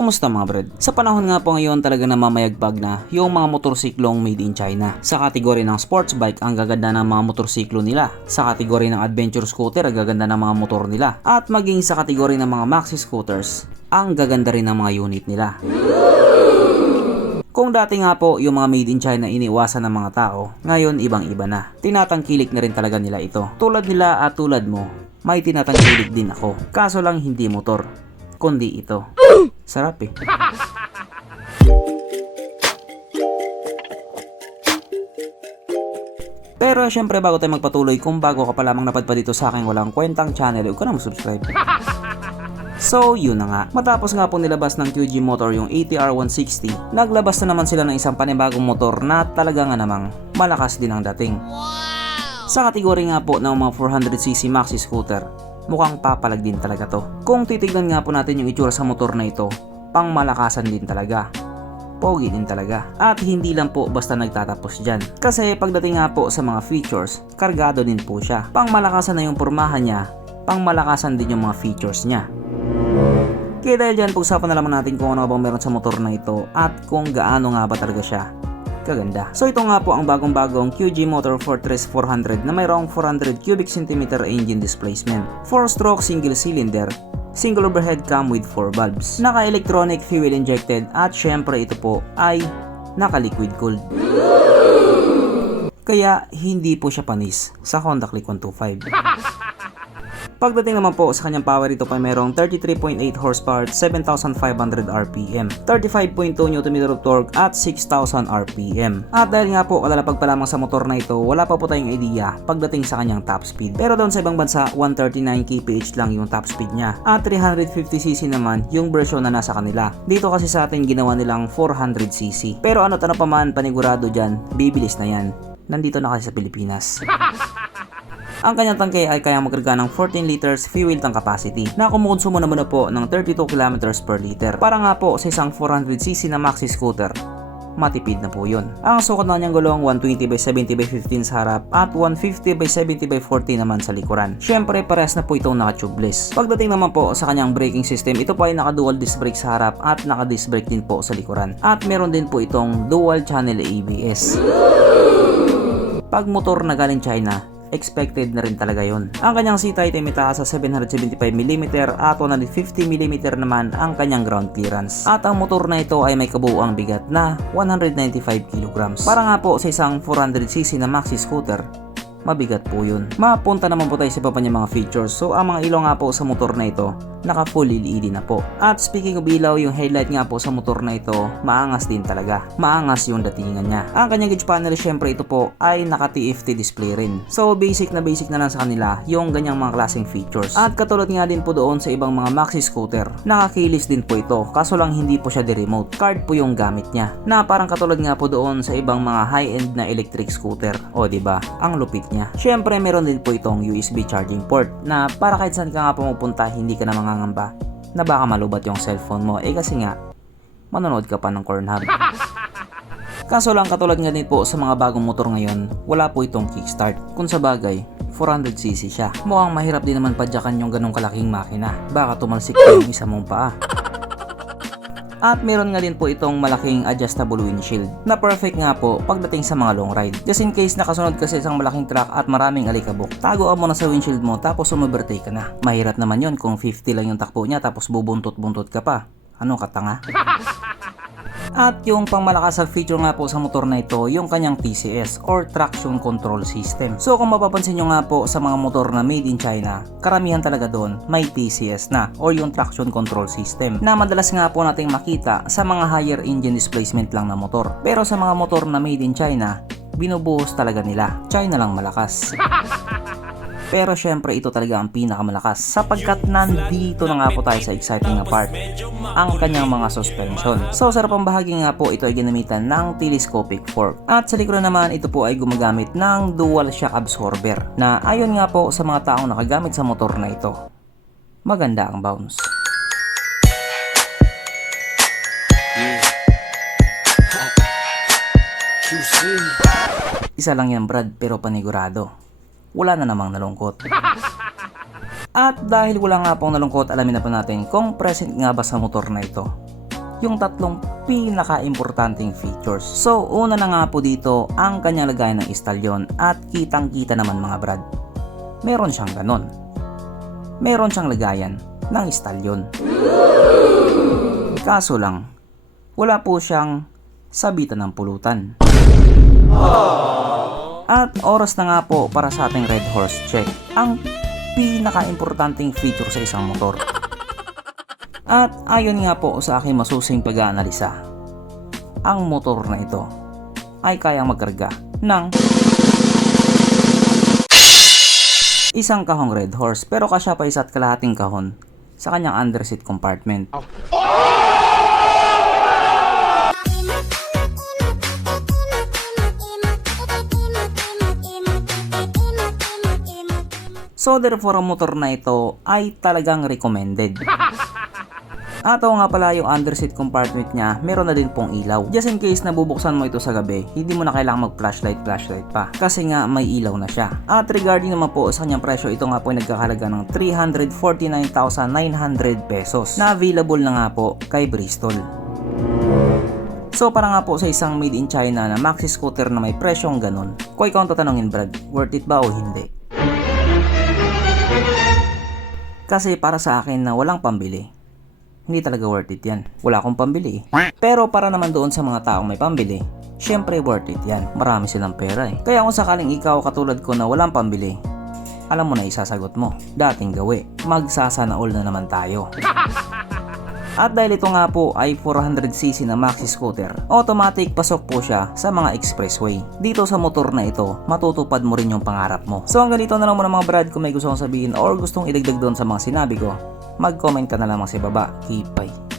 Kumusta mga brad? Sa panahon nga po ngayon talaga namamayagpag na yung mga motorsiklong made in China. Sa kategory ng sports bike, ang gaganda ng mga motorsiklo nila. Sa kategory ng adventure scooter, ang gaganda ng mga motor nila. At maging sa kategory ng mga maxi scooters, ang gaganda rin ng mga unit nila. Kung dati nga po yung mga made in China iniwasan ng mga tao, ngayon ibang iba na. Tinatangkilik na rin talaga nila ito. Tulad nila at tulad mo, may tinatangkilik din ako. Kaso lang hindi motor, kundi ito. Sarap eh. Pero syempre bago tayo magpatuloy, kung bago ka pa lamang napadpad dito sa aking walang kwentang channel, huwag ka na mag-subscribe. So yun na nga, matapos nga po nilabas ng QG Motor yung ATR 160, naglabas na naman sila ng isang panibagong motor na talaga nga namang malakas din ang dating. Sa kategory nga po ng mga 400cc maxi scooter, mukhang papalag din talaga to. Kung titignan nga po natin yung itsura sa motor na ito, pang malakasan din talaga. Pogi din talaga. At hindi lang po basta nagtatapos dyan. Kasi pagdating nga po sa mga features, kargado din po siya. Pang malakasan na yung pormahan niya, pang malakasan din yung mga features niya. Kaya dahil dyan, pag-usapan na naman natin kung ano bang meron sa motor na ito at kung gaano nga ba talaga siya kaganda. So ito nga po ang bagong-bagong QG Motor Fortress 400 na mayroong 400 cubic centimeter engine displacement, 4-stroke single cylinder, single overhead cam with 4 valves, naka-electronic fuel injected at syempre ito po ay naka-liquid cooled. Kaya hindi po siya panis sa Honda Click 125. Pagdating naman po sa kanyang power, ito pa mayroong 33.8 horsepower at 7,500 RPM, 35.2 Nm of torque at 6,000 RPM. At dahil nga po kalalapag pa lamang sa motor na ito, wala pa po tayong idea pagdating sa kanyang top speed. Pero doon sa ibang bansa, 139 kph lang yung top speed niya at 350cc naman yung version na nasa kanila. Dito kasi sa atin ginawa nilang 400cc. Pero ano't ano pa man, panigurado dyan, bibilis na yan. Nandito na kasi sa Pilipinas. Ang kanyang tangke ay kayang magkarga ng 14 liters fuel tank capacity na kumukonsumo naman na po ng 32 km per liter. Para nga po sa isang 400cc na maxi scooter, matipid na po yun. Ang sukat na kanyang gulong 120/70/15 sa harap at 150/70/40 naman sa likuran. Syempre parehas na po itong naka-tubeless. Pagdating naman po sa kanyang braking system, ito po ay naka-dual disc brake sa harap at naka-disc brake din po sa likuran. At meron din po itong dual channel ABS. Pag motor na galing China, expected na rin talaga yon. Ang kanyang seat height ay may taas sa 775mm at 150mm naman ang kanyang ground clearance. At ang motor na ito ay may kabuuang bigat na 195 kg. Para nga po sa isang 400cc na maxi scooter, mabigat po yun. Mapunta naman po tayo sa iba pa niyang mga features. So ang mga ilaw nga po sa motor na ito, naka full LED na po. At speaking of ilaw, yung headlight nga po sa motor na ito, maangas din talaga. Maangas yung datingan niya. Ang kanyang gauge panel, syempre ito po ay naka TFT display rin. So basic na lang sa kanila yung ganyang mga klaseng features. At katulad nga din po doon sa ibang mga maxi scooter, nakakilis din po ito. Kaso lang hindi po siya di-remote. Card po yung gamit niya. Na parang katulad nga po doon sa ibang mga high-end na electric scooter. O diba? Ang lupit niya. Syempre meron din po itong USB charging port na para kahit saan ka nga pumupunta, hindi ka na mangangamba na baka malubat yung cellphone mo kasi nga manonood ka pa ng Pornhub. Kaso lang katulad nga din po sa mga bagong motor ngayon, wala po itong kickstart. Kung sa bagay, 400cc siya. Mukhang mahirap din naman padyakan yung ganong kalaking makina. Baka tumalsik pa yung isa mong paa. At meron nga din po itong malaking adjustable windshield na perfect nga po pagdating sa mga long ride. Just in case nakasunod kasi isang malaking truck at maraming alikabok, tagoan mo na sa windshield mo tapos umovertake ka na. Mahirap naman yon kung 50 lang yung takbo niya tapos bubuntot-buntot ka pa. Ano ka tanga? At yung pangmalakas na feature nga po sa motor na ito, yung kanyang TCS or Traction Control System. So kung mapapansin nyo nga po sa mga motor na made in China, karamihan talaga doon may TCS na or yung Traction Control System na madalas nga po nating makita sa mga higher engine displacement lang na motor. Pero sa mga motor na made in China, binubuhos talaga nila. China lang malakas. Pero syempre ito talaga ang pinakamalakas sapagkat nandito na nga po tayo sa exciting na part, ang kanyang mga suspension. So sa harapang bahagi nga po ito ay ginamitan ng telescopic fork. At sa likuran naman ito po ay gumagamit ng dual shock absorber na ayon nga po sa mga taong nakagamit sa motor na ito, maganda ang bounce. Isa lang yan Brad pero panigurado. Wala na namang nalungkot. At dahil wala nga pong nalungkot, alamin na po natin kung present nga ba sa motor na ito yung tatlong pinaka-importanting features. So, una na nga po dito ang kanyang lagayan ng istalyon at kitang-kita naman mga brad. Meron siyang ganon. Meron siyang lagayan ng istalyon. Kaso lang, wala po siyang sabitan ng pulutan. At oras na nga po para sa ating Red Horse check, ang pinaka-importanting feature sa isang motor. At ayon nga po sa aking masusing pag-aanalisa, ang motor na ito ay kayang magkarga ng isang kahong Red Horse, pero kasya pa isa't kalahating kahon sa kanyang underseat compartment. So therefore ang motor na ito ay talagang recommended. At nga pala yung underseat compartment niya, meron na din pong ilaw. Just in case na bubuksan mo ito sa gabi, hindi mo na kailangang mag-flashlight pa. Kasi nga may ilaw na siya. At regarding naman po sa kanyang presyo, ito nga po ay nagkakalaga ng 349,900 pesos na available na nga po kay Bristol. So para nga po sa isang made in China na maxi scooter na may presyong ganun, kung ikaw ang tatanungin Brad, worth it ba o hindi? Kasi para sa akin na walang pambili, hindi talaga worth it yan. Wala akong pambili. Pero para naman doon sa mga taong may pambili, syempre worth it yan. Marami silang pera eh. Kaya kung sakaling ikaw katulad ko na walang pambili, alam mo na isasagot mo, dating gawi, magsasana all na naman tayo. At dahil ito nga po ay 400cc na maxi scooter, automatic pasok po siya sa mga expressway. Dito sa motor na ito, matutupad mo rin yung pangarap mo. So hanggang dito na lang muna mga brad, kung may gusto kong sabihin or gustong idagdag doon sa mga sinabi ko, mag-comment ka na lamang sa baba. Keep bye.